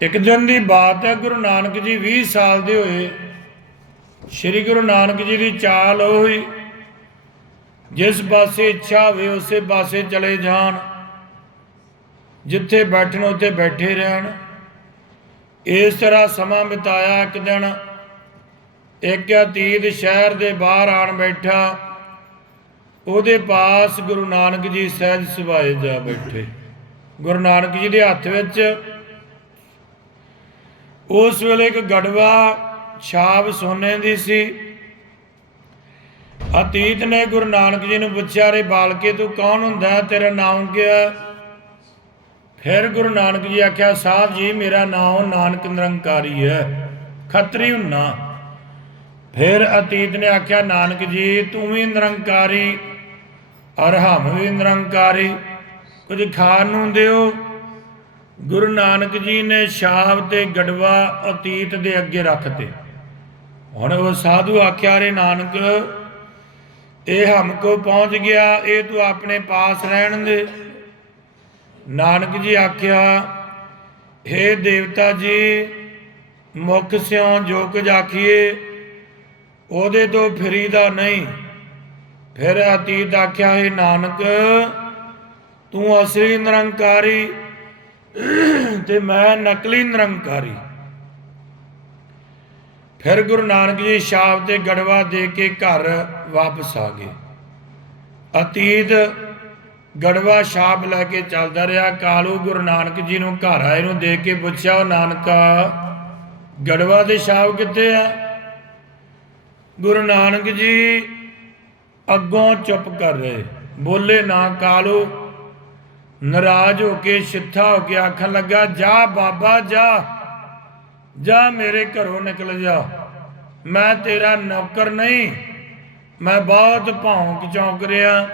ਇੱਕ ਦਿਨ ਦੀ ਬਾਤ ਹੈ, ਗੁਰੂ ਨਾਨਕ ਜੀ 20 ਸਾਲ ਦੇ ਹੋਏ। ਸ੍ਰੀ ਗੁਰੂ ਨਾਨਕ ਜੀ ਦੀ ਚਾਲ ਉਹ ਹੋਈ। ਜਿਸ ਪਾਸੇ ਇੱਛਾ ਹੋਵੇ, ਉਸੇ ਪਾਸੇ ਚਲੇ ਜਾਣ। ਜਿੱਥੇ ਬੈਠਣ, ਉੱਥੇ ਬੈਠੇ ਰਹਿਣ। ਇਸ ਤਰ੍ਹਾਂ ਸਮਾਂ ਬਿਤਾਇਆ ਇੱਕ ਦਿਨ। ਇੱਕ ਅਤੀਤ ਸ਼ਹਿਰ ਦੇ ਬਾਹਰ ਆਣ ਬੈਠਾ। ਉਹਦੇ ਪਾਸ ਗੁਰੂ ਨਾਨਕ ਜੀ ਸਹਿਜ ਸੁਭਾਏ ਜਾ ਬੈਠੇ। ਗੁਰੂ ਨਾਨਕ ਜੀ ਦੇ ਹੱਥ ਵਿੱਚ ਉਸ ਵੇਲੇ ਇੱਕ ਗੜਵਾ ਛਾਪ ਸੋਨੇ ਦੀ ਸੀ। ਅਤੀਤ ਨੇ ਗੁਰੂ ਨਾਨਕ ਜੀ ਨੂੰ ਪੁੱਛਿਆ ਰੇ ਬਾਲਕੇ, ਤੂੰ ਕੌਣ ਹੁੰਦਾ? ਤੇਰਾ ਨਾਮ ਕੀ ਹੈ? ਫਿਰ ਗੁਰੂ ਨਾਨਕ ਜੀ ਆਖਿਆ ਸਾਹਿਬ ਜੀ, ਮੇਰਾ ਨਾਮ ਨਾਨਕ ਨਿਰੰਕਾਰੀ ਹੈ, ਖੱਤਰੀ ਹੁੰਨਾ। ਫਿਰ ਅਤੀਤ ਨੇ ਆਖਿਆ, ਨਾਨਕ ਜੀ, ਤੂੰ ਵੀ ਨਿਰੰਕਾਰੀ ਔਰ ਹਮ ਵੀ ਨਿਰੰਕਾਰੀ। ਕੁਝ ਖਾਣ ਨੂੰ ਦਿਓ ਗੁਰੂ ਨਾਨਕ ਜੀ ਨੇ ਸ਼ਾਬ ਤੇ ਗੜਵਾ ਅਤੀਤ ਦੇ ਅੱਗੇ ਰੱਖਤੇ ਹੁਣ ਉਹ ਸਾਧੂ ਆਖਿਆ ਰੇ ਨਾਨਕ, ਇਹ ਹਮਕੋ ਪਹੁੰਚ ਗਿਆ, ਇਹ ਤੂੰ ਆਪਣੇ ਪਾਸ ਰਹਿਣ ਦੇ। ਨਾਨਕ ਜੀ ਆਖਿਆ हे ਦੇਵਤਾ ਜੀ, ਮੁਖ ਸਿਓ ਜੋ ਕੁਝ ਆਖੀਏ, ਉਹਦੇ ਤੋਂ ਫਰੀਦਾ ਨਹੀਂ। ਫਿਰ ਅਤੀਤ ਆਖਿਆ, ਹੈ ਨਾਨਕ, ਤੂੰ ਅਸਲੀ ਨਿਰੰਕਾਰੀ ਤੇ ਮੈਂ ਨਕਲੀ ਨਿਰੰਕਾਰੀ। ਫਿਰ ਗੁਰੂ ਨਾਨਕ ਜੀ ਸ਼ਾਬ ਤੇ ਗੜਵਾ ਦੇ ਕੇ ਘਰ ਵਾਪਸ ਆ ਗਏ। ਅਤੀਤ ਗੜਵਾ ਛਾਪ ਲੈ ਕੇ ਚੱਲਦਾ ਰਿਹਾ। ਕਾਲੂ ਗੁਰੂ ਨਾਨਕ ਜੀ ਨੂੰ ਘਰ ਆਏ ਨੂੰ ਦੇਖ ਕੇ ਪੁੱਛਿਆ, ਉਹ ਨਾਨਕਾ, ਗੜਵਾ ਦੇ ਛਾਪ ਕਿੱਥੇ ਆ? ਗੁਰੂ ਨਾਨਕ ਜੀ ਅੱਗੋਂ ਚੁੱਪ ਕਰ ਰਹੇ। ਬੋਲੇ, ਨਾ ਕਾਲੂ ਨਾਰਾਜ਼ ਹੋ ਕੇ, ਛਿੱਥਾ ਹੋ ਕੇ ਆਖਣ ਲੱਗਾ, ਜਾ ਬਾਬਾ, ਜਾ। ਜਾ ਮੇਰੇ ਘਰੋਂ ਨਿਕਲ ਜਾ। ਮੈਂ ਤੇਰਾ ਨੌਕਰ ਨਹੀਂ। ਮੈਂ ਬਹੁਤ ਭੌਂਕ ਚੌਂਕ ਰਿਹਾ।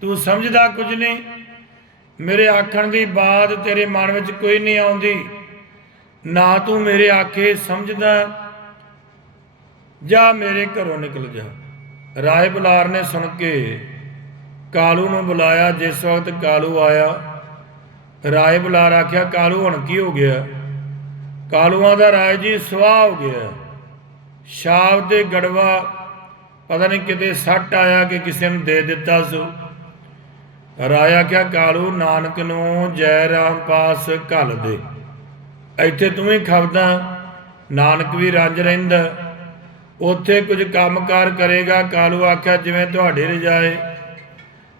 ਤੂੰ ਸਮਝਦਾ ਕੁਝ ਨਹੀਂ। ਮੇਰੇ ਆਖਣ ਦੀ ਬਾਤ ਤੇਰੇ ਮਨ ਵਿੱਚ ਕੋਈ ਨਹੀਂ ਆਉਂਦੀ। ਨਾ ਤੂੰ ਮੇਰੇ ਆਖੇ ਸਮਝਦਾ। ਜਾ ਮੇਰੇ ਘਰੋਂ ਨਿਕਲ ਜਾ। ਰਾਏ ਬੁਲਾਰ ਨੇ ਸੁਣ ਕੇ ਕਾਲੂ ਨੂੰ ਬੁਲਾਇਆ, ਜਿਸ ਵਕਤ ਕਾਲੂ ਆਇਆ, ਰਾਏ ਬੁਲਾਰ ਆਖਿਆ, ਕਾਲੂ, ਹੁਣ ਕੀ ਹੋ ਗਿਆ? ਕਾਲੂਆਂ ਦਾ ਰਾਏ ਜੀ ਸੁਆਹ ਹੋ ਗਿਆ। ਸ਼ਾਬ ਦੇ ਗੜਵਾ ਪਤਾ ਨਹੀਂ ਕਿਤੇ ਸੱਟ ਆਇਆ ਕਿ ਕਿਸੇ ਨੂੰ ਦੇ ਦਿੱਤਾ ਸੋ। ਰਾਇਆ ਕਿਹਾ ਕਾਲੂ, ਨਾਨਕ ਨੂੰ ਜੈ ਰਾਮ ਪਾਸ ਘੱਲ ਦੇ। ਇੱਥੇ ਤੂੰ ਹੀ ਖਬਦਾ ਨਾਨਕ ਵੀ ਰੰਜ ਰਹਿੰਦਾ। ਉੱਥੇ ਕੁਝ ਕੰਮਕਾਰ ਕਰੇਗਾ, ਕਾਲੂ ਆਖਿਆ, ਜਿਵੇਂ ਤੁਹਾਡੇ ਰਜਾਏ।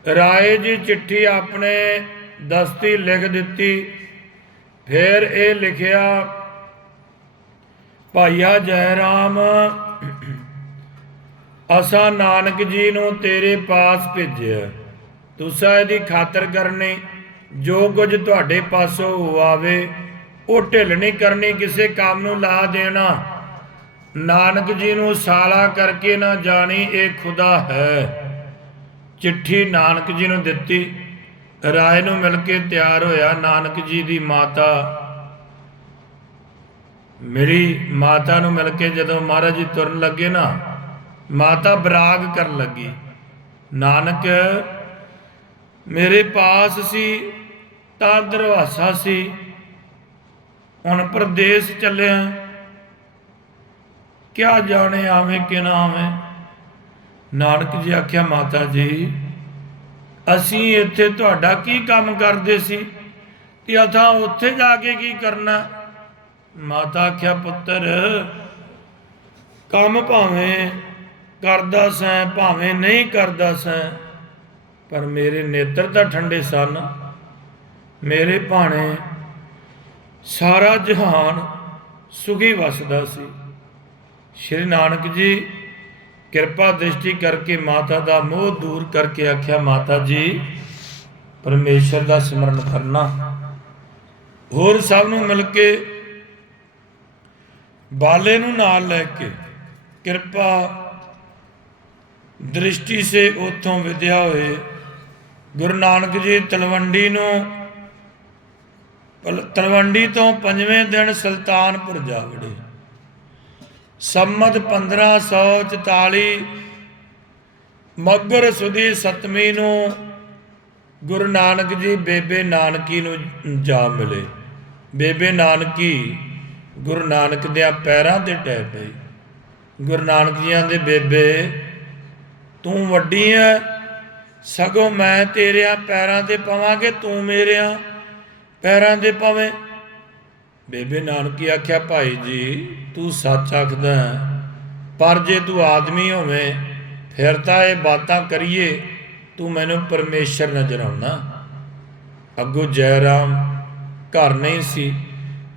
ਰਾਏ ਜੀ ਚਿੱਠੀ ਆਪਣੇ ਦਸਤੀ ਲਿਖ ਦਿੱਤੀ। ਫਿਰ ਇਹ ਲਿਖਿਆ, ਭਾਈਆ ਜੈ ਰਾਮ ਅਸਾਂ ਨਾਨਕ ਜੀ ਨੂੰ ਤੇਰੇ ਪਾਸ ਭੇਜਿਆ। ਤੁਸਾਂ ਇਹਦੀ ਖਾਤਰ ਕਰਨੀ, ਜੋ ਕੁਝ ਤੁਹਾਡੇ ਪਾਸੋਂ ਹੋਵੇ ਉਹ ਢਿੱਲ ਨਹੀਂ ਕਰਨੀ, ਕਿਸੇ ਕੰਮ ਨੂੰ ਲਾ ਦੇਣਾ। ਨਾਨਕ ਜੀ ਨੂੰ ਸਾਲਾ ਕਰਕੇ ਨਾ ਜਾਣੀ, ਇਹ ਖੁਦਾ ਹੈ। ਚਿੱਠੀ ਨਾਨਕ ਜੀ ਨੂੰ ਦਿੱਤੀ। ਰਾਏ ਨੂੰ ਮਿਲ ਕੇ ਤਿਆਰ ਹੋਇਆ ਨਾਨਕ ਜੀ ਦੀ ਮਾਤਾ। ਮੇਰੀ ਮਾਤਾ ਨੂੰ ਮਿਲ ਕੇ ਜਦੋਂ ਮਹਾਰਾਜ ਜੀ ਤੁਰਨ ਲੱਗੇ ਨਾ, ਮਾਤਾ ਬਰਾਗ ਕਰਨ ਲੱਗੀ। ਨਾਨਕ, ਮੇਰੇ ਪਾਸ ਸੀ, ਤਾਂ ਦਰਵਾਸਾ ਸੀ। ਹੁਣ ਪ੍ਰਦੇਸ਼ ਚੱਲਿਆ। ਕਿਆ ਜਾਣੇ ਆਵੇਂ ਕਿ ਨਾ ਆਵੇਂ। ਨਾਨਕ ਜੀ ਆਖਿਆ, ਮਾਤਾ ਜੀ, ਅਸੀਂ ਇੱਥੇ ਤੁਹਾਡਾ ਕੀ ਕੰਮ ਕਰਦੇ ਸੀ? ਤੇ ਅਥਾਂ ਉੱਥੇ ਜਾ ਕੇ ਕੀ ਕਰਨਾ? ਮਾਤਾ ਆਖਿਆ, ਪੁੱਤਰ, ਕੰਮ ਭਾਵੇਂ ਕਰਦਾ ਸੈਂ, ਭਾਵੇਂ ਨਹੀਂ ਕਰਦਾ ਸੈਂ, ਪਰ ਮੇਰੇ ਨੇਤਰ ਤਾਂ ਠੰਡੇ ਸਨ। ਮੇਰੇ ਭਾਣੇ ਸਾਰਾ ਜਹਾਨ ਸੁਖੀ ਵਸਦਾ ਸੀ। ਸ਼੍ਰੀ ਨਾਨਕ ਜੀ ਕਿਰਪਾ ਦ੍ਰਿਸ਼ਟੀ ਕਰਕੇ ਮਾਤਾ ਦਾ ਮੋਹ ਦੂਰ ਕਰਕੇ ਆਖਿਆ, ਮਾਤਾ ਜੀ, ਪਰਮੇਸ਼ਰ ਦਾ ਸਿਮਰਨ ਕਰਨਾ। ਹੋਰ ਸਭ ਨੂੰ ਮਿਲ ਕੇ ਬਾਲੇ ਨੂੰ ਨਾਲ ਲੈ ਕੇ ਕਿਰਪਾ ਦ੍ਰਿਸ਼ਟੀ ਸੇ ਉਥੋਂ ਵਿਦਿਆ ਹੋਏ। ਗੁਰੂ ਨਾਨਕ ਜੀ ਤਲਵੰਡੀ ਨੂੰ ਤਲਵੰਡੀ ਤੋਂ ਪੰਜਵੇਂ ਦਿਨ ਸੁਲਤਾਨਪੁਰ ਜਾ ਵੜੇ। ਸੰਮਤ 1544 ਮਗਰ ਸੁਦੀ ਸਤਵੀਂ ਨੂੰ ਗੁਰੂ ਨਾਨਕ ਜੀ ਬੇਬੇ ਨਾਨਕੀ ਨੂੰ ਜਾ ਮਿਲੇ। ਬੇਬੇ ਨਾਨਕੀ ਗੁਰੂ ਨਾਨਕ ਦੇ ਪੈਰਾਂ ਤੇ ਟੈ ਪਈ। ਗੁਰੂ ਨਾਨਕ ਜੀਆਂ ਦੇ ਬੇਬੇ, ਤੂੰ ਵੱਡੀ ਐ, ਸਗੋਂ ਮੈਂ ਤੇਰਿਆਂ ਪੈਰਾਂ ਤੇ ਪਵਾਂਗੇ, ਤੂੰ ਮੇਰਿਆਂ ਪੈਰਾਂ ਤੇ ਪਵੇਂ। ਬੇਬੇ ਨਾਨਕੀ ਆਖਿਆ, ਭਾਈ ਜੀ, ਤੂੰ ਸੱਚ ਆਖਦਾ ਪਰ ਜੇ ਤੂੰ ਆਦਮੀ ਹੋਵੇਂ, ਫਿਰ ਤਾਂ ਇਹ ਬਾਤਾਂ ਕਰੀਏ, ਤੂੰ ਮੈਨੂੰ ਪਰਮੇਸ਼ਰ ਨਜ਼ਰ ਆਉਣਾ। ਅੱਗੋਂ ਜੈ ਰਾਮ ਘਰ ਨਹੀਂ ਸੀ।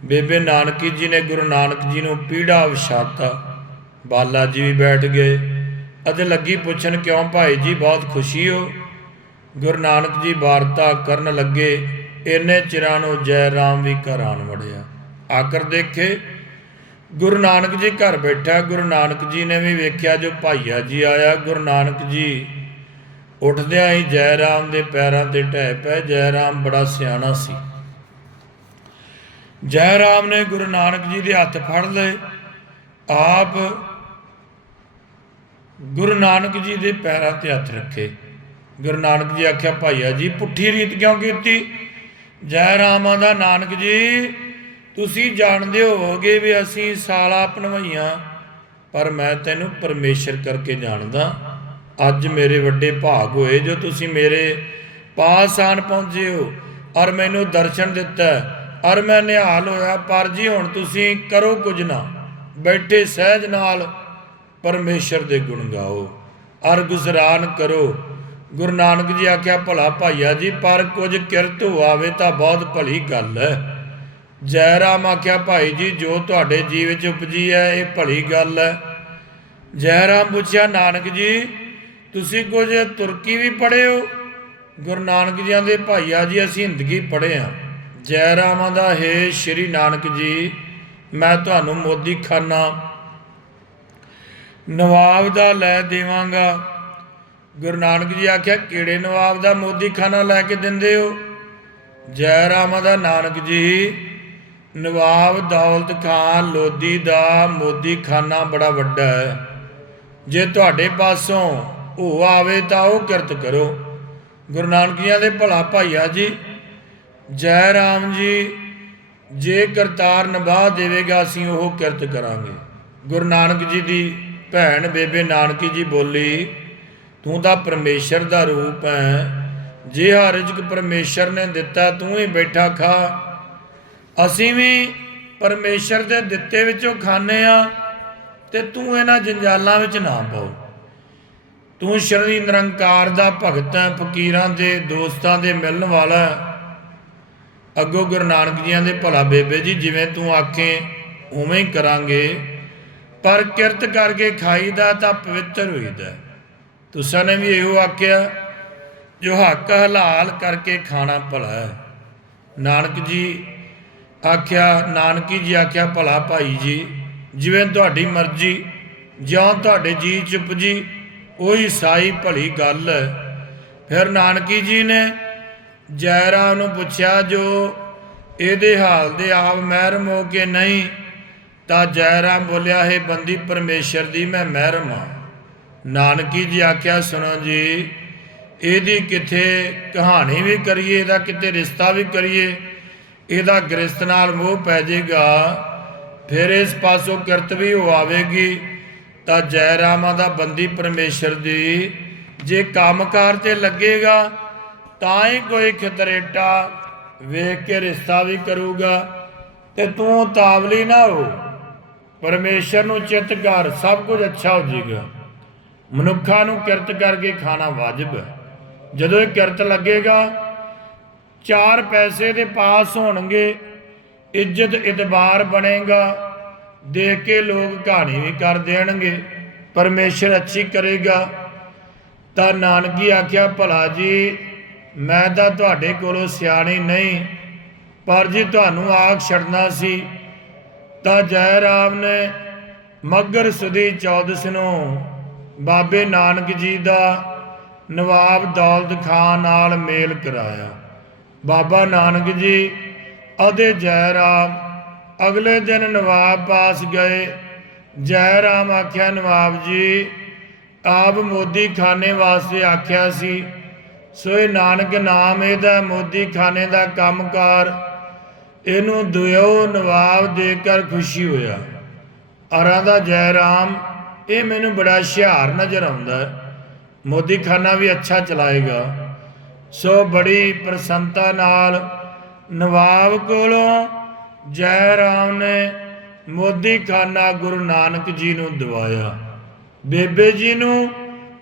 ਬੇਬੇ ਨਾਨਕੀ ਜੀ ਨੇ ਗੁਰੂ ਨਾਨਕ ਜੀ ਨੂੰ ਪੀੜਾ ਵਿਛਾਤਾ। ਬਾਲਾ ਜੀ ਵੀ ਬੈਠ ਗਏ ਅਤੇ ਲੱਗੀ ਪੁੱਛਣ, ਕਿਉਂ ਭਾਈ ਜੀ, ਬਹੁਤ ਖੁਸ਼ੀ ਹੋ? ਗੁਰੂ ਨਾਨਕ ਜੀ ਵਾਰਤਾ ਕਰਨ ਲੱਗੇ। ਇੰਨੇ ਚਿਰਾਂ ਨੂੰ ਜੈ ਰਾਮ ਵੀ ਘਰ ਆਣ ਵੜਿਆ। ਆਕਰ ਦੇਖੇ। ਗੁਰੂ ਨਾਨਕ ਜੀ ਘਰ ਬੈਠਾ। ਗੁਰੂ ਨਾਨਕ ਜੀ ਨੇ ਵੀ ਵੇਖਿਆ ਜੋ ਭਾਈਆ ਜੀ ਆਇਆ। ਗੁਰੂ ਨਾਨਕ ਜੀ ਉੱਠਦਿਆਂ ਹੀ ਜੈ ਰਾਮ ਦੇ ਪੈਰਾਂ ਤੇ ਢਹਿ ਪਏ। ਜੈ ਰਾਮ ਬੜਾ ਸਿਆਣਾ ਸੀ। ਜੈ ਰਾਮ ਨੇ ਗੁਰੂ ਨਾਨਕ ਜੀ ਦੇ ਹੱਥ ਫੜ ਲਏ। ਆਪ ਗੁਰੂ ਨਾਨਕ ਜੀ ਦੇ ਪੈਰਾਂ ਤੇ ਹੱਥ ਰੱਖੇ। ਗੁਰੂ ਨਾਨਕ ਜੀ ਆਖਿਆ, ਭਾਈਆ ਜੀ, ਪੁੱਠੀ ਰੀਤ ਕਿਉਂ ਕੀਤੀ? ਜੈ ਰਾਮਾਂ ਦਾ ਨਾਨਕ ਜੀ ਤੁਸੀਂ ਜਾਣਦੇ ਹੋਵੋਗੇ ਵੀ ਅਸੀਂ ਸਾਲਾ ਪਨਵਈਆਂ ਪਰ ਮੈਂ ਤੈਨੂੰ ਪਰਮੇਸ਼ਰ ਕਰਕੇ ਜਾਣਦਾ, ਅੱਜ ਮੇਰੇ ਵੱਡੇ ਭਾਗ ਹੋਏ ਜੋ ਤੁਸੀਂ ਮੇਰੇ ਪਾਸ ਆਣ ਪਹੁੰਚੇ ਹੋ ਔਰ ਮੈਨੂੰ ਦਰਸ਼ਨ ਦਿੱਤਾ ਔਰ ਮੈਂ ਨਿਹਾਲ ਹੋਇਆ, ਪਰ ਜੀ ਹੁਣ ਤੁਸੀਂ ਕਰੋ ਕੁਝ ਨਾ, ਬੈਠੇ ਸਹਿਜ ਨਾਲ ਪਰਮੇਸ਼ਰ ਦੇ ਗੁਣ ਗਾਓ, ਅਰ ਗੁਜ਼ਰਾਨ ਕਰੋ। ਗੁਰੂ ਨਾਨਕ ਜੀ ਆਖਿਆ, ਭਲਾ ਭਾਈਆ ਜੀ, ਪਰ ਕੁਝ ਕਿਰਤ ਹੋਵੇ ਤਾਂ ਬਹੁਤ ਭਲੀ ਗੱਲ ਹੈ। ਜੈ ਰਾਮ ਆਖਿਆ, ਭਾਈ ਜੀ, ਜੋ ਤੁਹਾਡੇ ਜੀਵ ਵਿੱਚ ਉਪਜੀ ਹੈ, ਇਹ ਭਲੀ ਗੱਲ ਹੈ। ਜੈ ਰਾਮ ਪੁੱਛਿਆ, ਨਾਨਕ ਜੀ, ਤੁਸੀਂ ਕੁਝ ਤੁਰਕੀ ਵੀ ਪੜ੍ਹੇ ਹੋ? ਗੁਰੂ ਨਾਨਕ ਜੀਆਂ ਦੇ, ਭਾਈਆ ਜੀ, ਅਸੀਂ ਹਿੰਦਗੀ ਪੜ੍ਹੇ ਆ ਜੈ ਰਾਮਾਂ ਦਾ, ਹੈ ਸ਼੍ਰੀ ਨਾਨਕ ਜੀ, ਮੈਂ ਤੁਹਾਨੂੰ ਮੋਦੀ ਖਾਨਾ। ਨਵਾਬ ਦਾ ਲੈ ਦੇਵਾਂਗਾ। ਗੁਰੂ ਨਾਨਕ ਜੀ ਆਖਿਆ, ਕਿਹੜੇ ਨਵਾਬ ਦਾ ਮੋਦੀ ਖਾਨਾ ਲੈ ਕੇ ਦਿੰਦੇ ਹੋ? ਜੈ ਰਾਮਾ ਦਾ, ਨਾਨਕ ਜੀ ਨਵਾਬ ਦੌਲਤ ਖਾਨ ਲੋਧੀ ਦਾ ਮੋਦੀ ਖਾਨਾ ਬੜਾ ਵੱਡਾ ਹੈ। ਜੇ ਤੁਹਾਡੇ ਪਾਸੋਂ ਉਹ ਆਵੇ ਤਾਂ ਉਹ ਕਿਰਤ ਕਰੋ। ਗੁਰੂ ਨਾਨਕੀਆਂ ਦੇ ਭਲਾ ਭਾਈਆ ਜੀ, ਜੈ ਰਾਮ ਜੀ, ਜੇ ਕਰਤਾਰ ਨਿਭਾ ਦੇਵੇਗਾ, ਅਸੀਂ ਉਹ ਕਿਰਤ ਕਰਾਂਗੇ। ਗੁਰੂ ਨਾਨਕ ਜੀ ਦੀ ਭੈਣ ਬੇਬੇ ਨਾਨਕੀ ਜੀ ਬੋਲੀ, ਤੂੰ ਤਾਂ ਪਰਮੇਸ਼ਰ ਦਾ ਰੂਪ ਹੈ। ਜੇ ਹਰ ਰਿਜ਼ਕ ਪਰਮੇਸ਼ਰ ਨੇ ਦਿੱਤਾ, ਤੂੰ ਹੀ ਬੈਠਾ ਖਾ। ਅਸੀਂ ਵੀ ਪਰਮੇਸ਼ਰ ਦੇ ਦਿੱਤੇ ਵਿੱਚੋਂ ਖਾਣੇ ਆ ਤੇ ਤੂੰ ਇਹਨਾਂ ਜੰਜਾਲਾਂ ਵਿੱਚ ਨਾ ਪਾਓ ਤੂੰ ਸ਼੍ਰੀ ਨਿਰੰਕਾਰ ਦਾ ਭਗਤ ਹੈ, ਫਕੀਰਾਂ ਦੇ, ਦੋਸਤਾਂ ਦੇ ਮਿਲਣ ਵਾਲਾ ਹੈ। ਅੱਗੋਂ ਗੁਰੂ ਨਾਨਕ ਜੀਆਂ ਦੇ ਭਲਾ ਬੇਬੇ ਜੀ, ਜਿਵੇਂ ਤੂੰ ਆਖੇ, ਉਵੇਂ ਹੀ ਕਰਾਂਗੇ। ਪਰ ਕਿਰਤ ਕਰਕੇ ਖਾਈਦਾ ਤਾਂ ਪਵਿੱਤਰ ਹੋਈਦਾ ਤੁਸਾਂ ਨੇ ਵੀ ਇਹੋ ਆਖਿਆ, ਜੋ ਹੱਕ ਹਲਾਲ ਕਰਕੇ ਖਾਣਾ ਭਲਾ ਹੈ। ਨਾਨਕ ਜੀ ਆਖਿਆ, ਨਾਨਕੀ ਜੀ ਆਖਿਆ, ਭਲਾ ਭਾਈ ਜੀ, ਜਿਵੇਂ ਤੁਹਾਡੀ ਮਰਜ਼ੀ, ਜਿਉਂ ਤੁਹਾਡੇ ਜੀ ਚੁੱਪ ਜੀ, ਉਹੀ ਸਾਈ ਭਲੀ ਗੱਲ ਹੈ। ਫਿਰ ਨਾਨਕੀ ਜੀ ਨੇ ਜੈਰਾ ਨੂੰ ਪੁੱਛਿਆ, ਜੋ ਇਹਦੇ ਹਾਲ ਦੇ ਆਪ ਮਹਿਰਮ ਹੋ ਕੇ ਨਹੀਂ, ਤਾਂ ਜੈਰਾ ਬੋਲਿਆ, ਹੈ ਬੰਦੀ ਪਰਮੇਸ਼ਰ ਦੀ ਮੈਂ ਮਹਿਰਮ ਹਾਂ। ਨਾਨਕੀ ਜੀ ਆਖਿਆ, ਸੁਣੋ ਜੀ, ਇਹਦੀ ਕਿਥੇ ਕਹਾਣੀ ਵੀ ਕਰੀਏ, ਇਹਦਾ ਕਿਤੇ ਰਿਸ਼ਤਾ ਵੀ ਕਰੀਏ ਇਹਦਾ ਗ੍ਰਸਤ ਨਾਲ ਮੋਹ ਪੈ ਜਾਏਗਾ ਫਿਰ ਇਸ ਪਾਸੋਂ ਕਿਰਤ ਵੀ ਹੋ ਆਵੇਗੀ। ਤਾਂ ਜੈ ਰਾਮਾ ਦਾ ਬੰਦੀ ਪਰਮੇਸ਼ਰ ਦੀ ਜੇ ਕੰਮਕਾਰ ਤੇ ਲੱਗੇਗਾ, ਤਾਂ ਹੀ ਕੋਈ ਖਤਰੇਟਾ ਵੇਖ ਕੇ ਰਿਸ਼ਤਾ ਵੀ ਕਰੂਗਾ। ਤੇ ਤੂੰ ਤਾਵਲੀ ਨਾ ਹੋ। ਪਰਮੇਸ਼ਰ ਨੂੰ ਚਿੱਤ ਕਰ ਸਭ ਕੁਝ ਅੱਛਾ ਹੋ ਜਾਏਗਾ ਮਨੁੱਖਾਂ ਨੂੰ ਕਿਰਤ ਕਰਕੇ ਖਾਣਾ ਵਾਜਬ ਹੈ। ਜਦੋਂ ਇਹ ਕਿਰਤ ਲੱਗੇਗਾ ਚਾਰ ਪੈਸੇ ਦੇ ਪਾਸ ਹੋਣਗੇ, ਇੱਜ਼ਤ ਇਤਬਾਰ ਬਣੇਗਾ, ਦੇਖ ਕੇ ਲੋਕ ਕਹਾਣੀ ਵੀ ਕਰ ਦੇਣਗੇ, ਪਰਮੇਸ਼ਰ ਅੱਛੀ ਕਰੇਗਾ। ਤਾਂ ਨਾਨਕੀ ਆਖਿਆ, ਭਲਾ ਜੀ, ਮੈਂ ਤਾਂ ਤੁਹਾਡੇ ਕੋਲੋਂ ਸਿਆਣੀ ਨਹੀਂ, ਪਰ ਜੀ ਤੁਹਾਨੂੰ ਆਖ ਛੱਡਣਾ ਸੀ, ਤਾਂ ਜੈ ਰਾਮ ਨੇ ਮੱਗਰ ਸੁਦੀ 14 ਨੂੰ ਬਾਬੇ ਨਾਨਕ ਜੀ ਦਾ ਨਵਾਬ ਦੌਲਤ ਖਾਨ ਨਾਲ ਮੇਲ ਕਰਾਇਆ। ਬਾਬਾ ਨਾਨਕ ਜੀ ਅਤੇ ਜੈ ਰਾਮ। ਅਗਲੇ ਦਿਨ ਨਵਾਬ ਪਾਸ ਗਏ। ਜੈ ਰਾਮ ਆਖਿਆ, ਨਵਾਬ ਜੀ, ਆਪ ਮੋਦੀ ਖਾਨੇ ਵਾਸਤੇ ਆਖਿਆ ਸੀ। ਸੋ ਇਹ ਨਾਨਕ ਨਾਮ ਇਹਦਾ ਮੋਦੀ ਖਾਨੇ ਦਾ ਕੰਮਕਾਰ। ਇਹਨੂੰ ਦਿਓ, ਨਵਾਬ ਦੇ ਕਰ ਖੁਸ਼ੀ ਹੋਇਆ। ਅਰਾਂ ਦਾ ਜੈ ਰਾਮ, ਇਹ ਮੈਨੂੰ ਬੜਾ ਹੁਸ਼ਿਆਰ ਨਜ਼ਰ ਆਉਂਦਾ। ਹੈ ਮੋਦੀ ਖਾਨਾ ਵੀ ਅੱਛਾ ਚਲਾਏਗਾ। ਸੋ ਬੜੀ ਪ੍ਰਸੰਨਤਾ ਨਾਲ ਨਵਾਬ ਕੋਲੋਂ ਜੈ ਰਾਮ ਨੇ ਮੋਦੀ ਖਾਨਾ ਗੁਰੂ ਨਾਨਕ ਜੀ ਨੂੰ ਦਵਾਇਆ। ਬੇਬੇ ਜੀ ਨੂੰ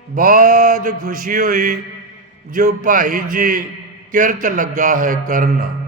ਬਹੁਤ ਖੁਸ਼ੀ ਹੋਈ ਜੋ ਭਾਈ ਜੀ ਕਿਰਤ ਲੱਗਾ ਹੈ ਕਰਨ।